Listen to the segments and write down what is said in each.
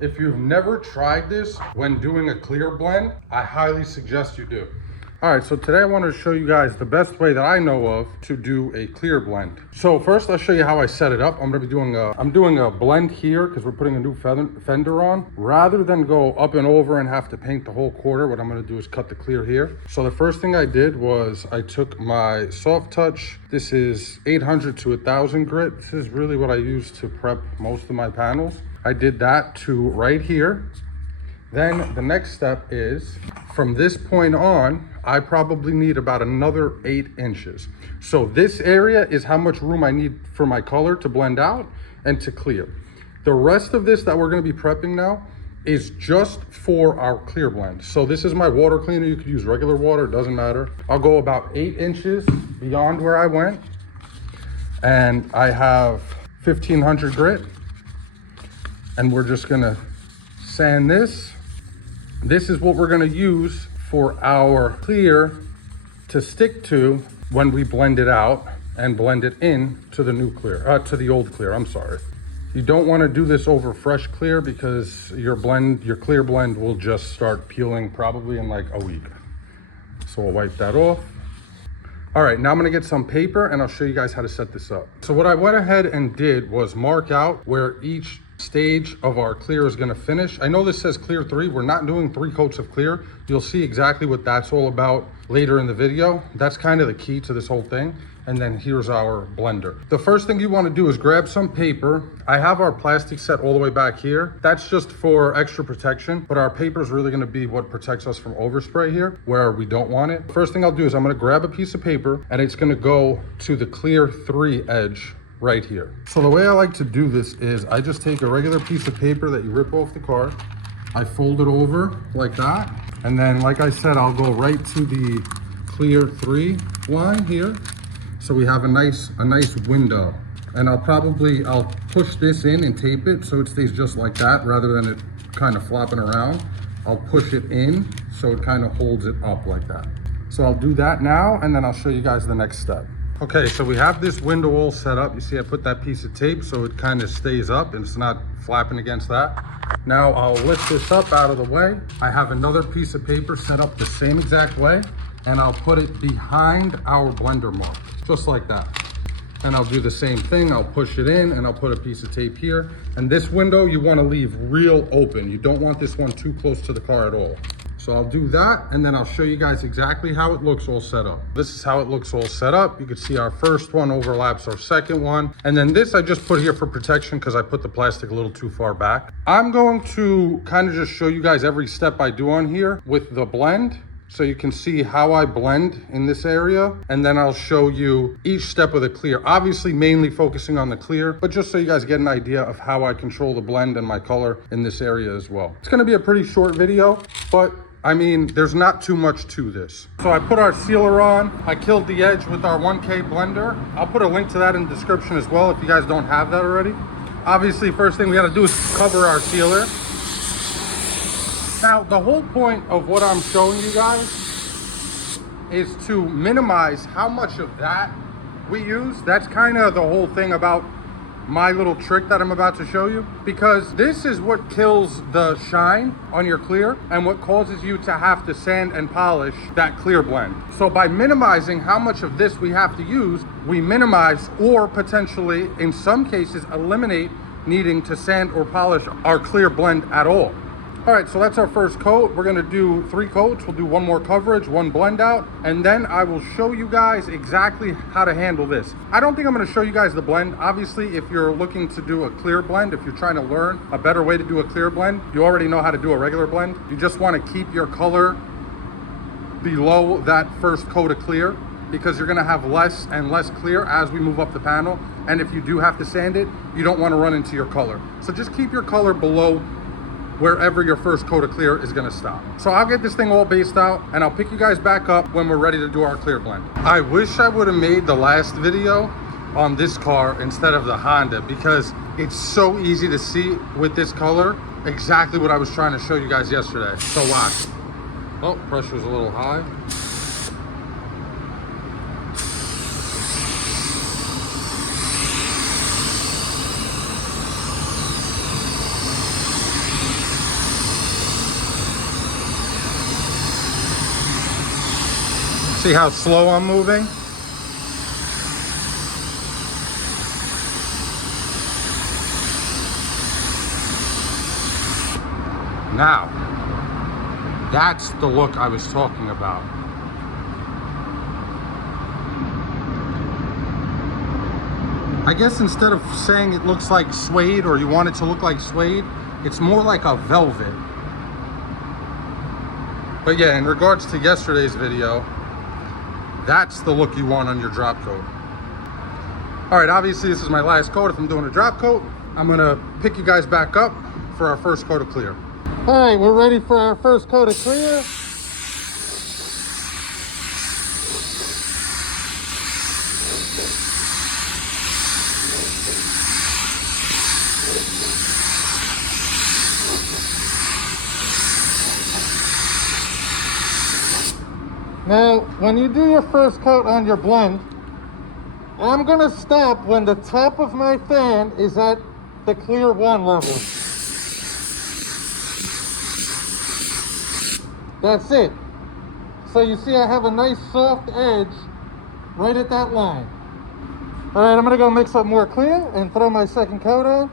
If you've never tried this when doing a clear blend, I highly suggest you do. All right, so today I want to show you guys the best way that I know of to do a clear blend. So first, I'll show you how I set it up. I'm doing a blend here because we're putting a new fender on. Rather than go up and over and have to paint the whole quarter, what I'm going to do is cut the clear here. So the first thing I did was I took my soft touch. This is 800 to 1000 grit. This is really what I use to prep most of my panels. I did that to right here. Then the next step is from this point on, I probably need about another 8 inches. So this area is how much room I need for my color to blend out and to clear. The rest of this that we're going to be prepping now is just for our clear blend. So this is my water cleaner. You could use regular water, it doesn't matter. I'll go about 8 inches beyond where I went. And I have 1500 grit. And we're just going to sand this. This is what we're going to use for our clear to stick to when we blend it out and blend it in to the new clear, to the old clear, I'm sorry. You don't want to do this over fresh clear because your clear blend will just start peeling probably in like a week. So we'll wipe that off. All right, now I'm gonna get some paper and I'll show you guys how to set this up. So what I went ahead and did was mark out where each stage of our clear is going to finish. I know this says clear 3. We're not doing 3 coats of clear. You'll see exactly what that's all about later in the video. That's kind of the key to this whole thing. And then here's our blender. The first thing you want to do is grab some paper. I have our plastic set all the way back here. That's just for extra protection, but our paper is really going to be what protects us from overspray here where we don't want it. First thing I'll do is I'm going to grab a piece of paper and it's going to go to the clear 3 edge right here. So the way I like to do this is I just take a regular piece of paper that you rip off the card. I fold it over like that. And then, like I said, I'll go right to the clear 3 line here. So we have a nice window. And I'll push this in and tape it so it stays just like that rather than it kind of flopping around. I'll push it in so it kind of holds it up like that. So I'll do that now and then I'll show you guys the next step. Okay, so we have this window all set up. You see I put that piece of tape so it kind of stays up and it's not flapping against that. Now I'll lift this up out of the way. I have another piece of paper set up the same exact way and I'll put it behind our blender mark, just like that. And I'll do the same thing. I'll push it in and I'll put a piece of tape here. And this window you want to leave real open. You don't want this one too close to the car at all. So I'll do that and then I'll show you guys exactly how it looks all set up. This is how it looks all set up. You can see our first one overlaps our second one. And then this I just put here for protection because I put the plastic a little too far back. I'm going to kind of just show you guys every step I do on here with the blend. So you can see how I blend in this area. And then I'll show you each step of the clear. Obviously mainly focusing on the clear, but just so you guys get an idea of how I control the blend and my color in this area as well. It's gonna be a pretty short video, but I mean, there's not too much to this. So I put our sealer on. I killed the edge with our 1K blender. I'll put a link to that in the description as well if you guys don't have that already. Obviously, first thing we gotta do is cover our sealer. Now, the whole point of what I'm showing you guys is to minimize how much of that we use. That's kind of the whole thing about my little trick that I'm about to show you, because this is what kills the shine on your clear and what causes you to have to sand and polish that clear blend. So by minimizing how much of this we have to use, we minimize or potentially in some cases eliminate needing to sand or polish our clear blend at all. All right, so that's our first coat. We're gonna do 3 coats. We'll do 1 more coverage, 1 blend out, and then I will show you guys exactly how to handle this. I don't think I'm gonna show you guys the blend. Obviously, if you're looking to do a clear blend, if you're trying to learn a better way to do a clear blend, you already know how to do a regular blend. You just wanna keep your color below that first coat of clear because you're gonna have less and less clear as we move up the panel. And if you do have to sand it, you don't wanna run into your color. So just keep your color below wherever your first coat of clear is gonna stop. So I'll get this thing all based out and I'll pick you guys back up when we're ready to do our clear blend. I wish I would have made the last video on this car instead of the Honda because it's so easy to see with this color exactly what I was trying to show you guys yesterday. So watch. Oh, pressure's a little high. See how slow I'm moving? Now, that's the look I was talking about. I guess instead of saying it looks like suede or you want it to look like suede, it's more like a velvet. But yeah, in regards to yesterday's video, that's the look you want on your drop coat. All right, obviously this is my last coat. If I'm doing a drop coat, I'm gonna pick you guys back up for our first coat of clear. All right, we're ready for our first coat of clear. Now, when you do your first coat on your blend, I'm gonna stop when the top of my fan is at the clear 1 level. That's it. So you see I have a nice soft edge right at that line. All right, I'm gonna go mix up more clear and throw my second coat on.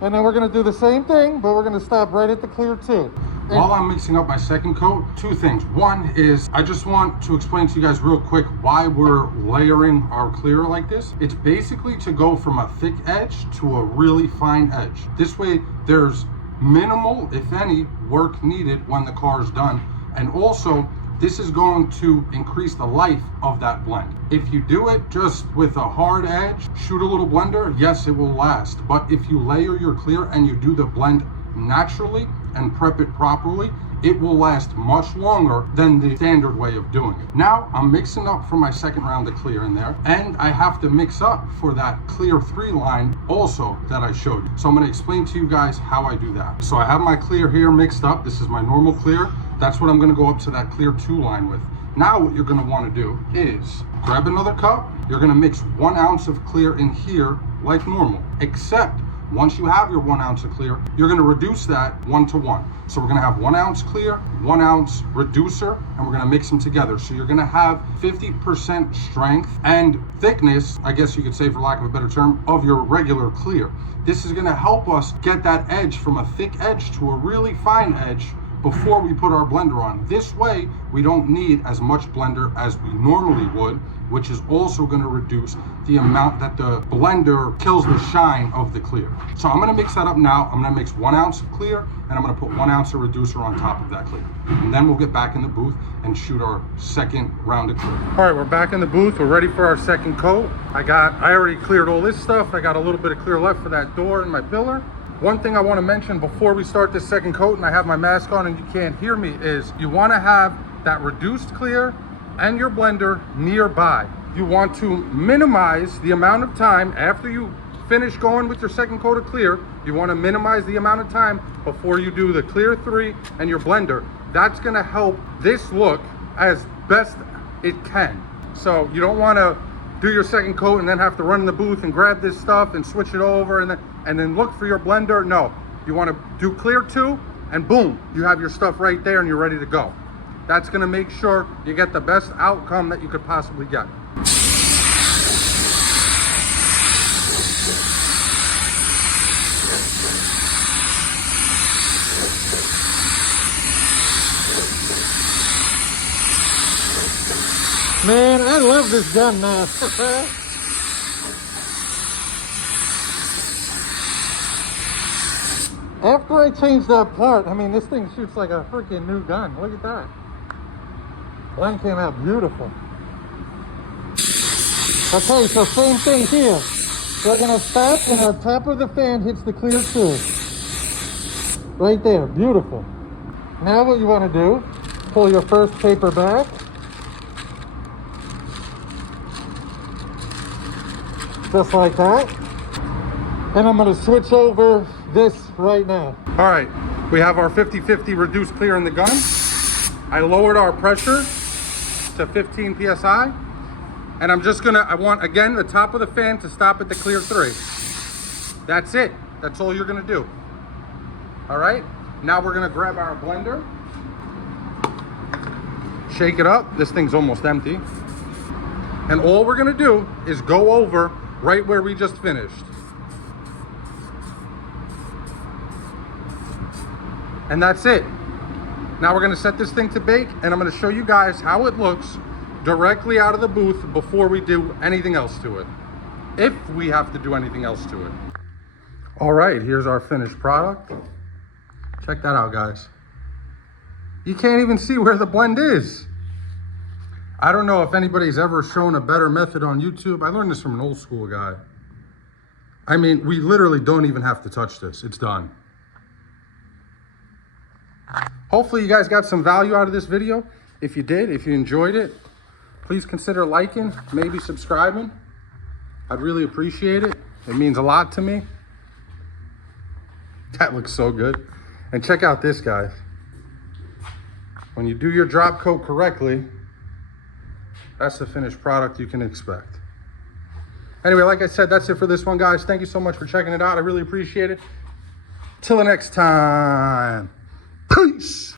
And then we're gonna do the same thing, but we're gonna stop right at the clear 2. While I'm mixing up my second coat, 2 things. One is I just want to explain to you guys real quick why we're layering our clear like this. It's basically to go from a thick edge to a really fine edge. This way there's minimal, if any, work needed when the car is done. And also, this is going to increase the life of that blend. If you do it just with a hard edge, shoot a little blender, yes, it will last. But if you layer your clear and you do the blend naturally and prep it properly, it will last much longer than the standard way of doing it. Now I'm mixing up for my second round of clear in there, and I have to mix up for that clear 3 line also that I showed you. So I'm going to explain to you guys how I do that. So I have my clear here mixed up. This is my normal clear. That's what I'm going to go up to that clear 2 line with. Now what you're going to want to do is grab another cup. You're going to mix 1 ounce of clear in here like normal, except once you have your 1 ounce of clear, you're going to reduce that 1 to 1. So we're going to have 1 ounce clear, 1 ounce reducer, and we're going to mix them together. So you're going to have 50% strength and thickness, I guess you could say for lack of a better term, of your regular clear. This is going to help us get that edge from a thick edge to a really fine edge before we put our blender on. This way, we don't need as much blender as we normally would, which is also going to reduce the amount that the blender kills the shine of the clear. So I'm going to mix that up now. I'm going to mix 1 ounce of clear, and I'm going to put 1 ounce of reducer on top of that clear. And then we'll get back in the booth and shoot our second round of clear. All right, we're back in the booth. We're ready for our second coat. I already cleared all this stuff. I got a little bit of clear left for that door and my pillar. One thing I want to mention before we start this second coat, and I have my mask on and you can't hear me, is you want to have that reduced clear and your blender nearby. You want to minimize the amount of time after you finish going with your second coat of clear. You want to minimize the amount of time before you do the clear 3 and your blender. That's going to help this look as best it can. So you don't want to do your second coat and then have to run in the booth and grab this stuff and switch it over and then look for your blender. No, you want to do clear 2 and boom, you have your stuff right there and you're ready to go. That's going to make sure you get the best outcome that you could possibly get. Man, I love this gun now. After I changed that part, I mean, this thing shoots like a freaking new gun. Look at that. Blend came out beautiful. Okay, so same thing here. We're gonna stop and our top of the fan hits the clear 2. Right there, beautiful. Now what you wanna do, pull your first paper back. Just like that. And I'm gonna switch over this right now. All right, we have our 50-50 reduced clear in the gun. I lowered our pressure to 15 PSI. And I want, again, the top of the fan to stop at the clear 3. That's it. That's all you're gonna do. All right, now we're gonna grab our blender, Shake it up. This thing's almost empty. And all we're gonna do is go over right where we just finished. And that's it. Now we're gonna set this thing to bake, and I'm gonna show you guys how it looks directly out of the booth before we do anything else to it. If we have to do anything else to it. All right, here's our finished product. Check that out, guys. You can't even see where the blend is. I don't know if anybody's ever shown a better method on YouTube. I learned this from an old school guy. I mean, we literally don't even have to touch this. It's done. Hopefully you guys got some value out of this video. If you did, if you enjoyed it, please consider liking, maybe subscribing. I'd really appreciate it. It means a lot to me. That looks so good. And check out this, guys. When you do your drop coat correctly, that's the finished product you can expect. Anyway, like I said, that's it for this one, guys. Thank you so much for checking it out. I really appreciate it. Till the next time. Peace.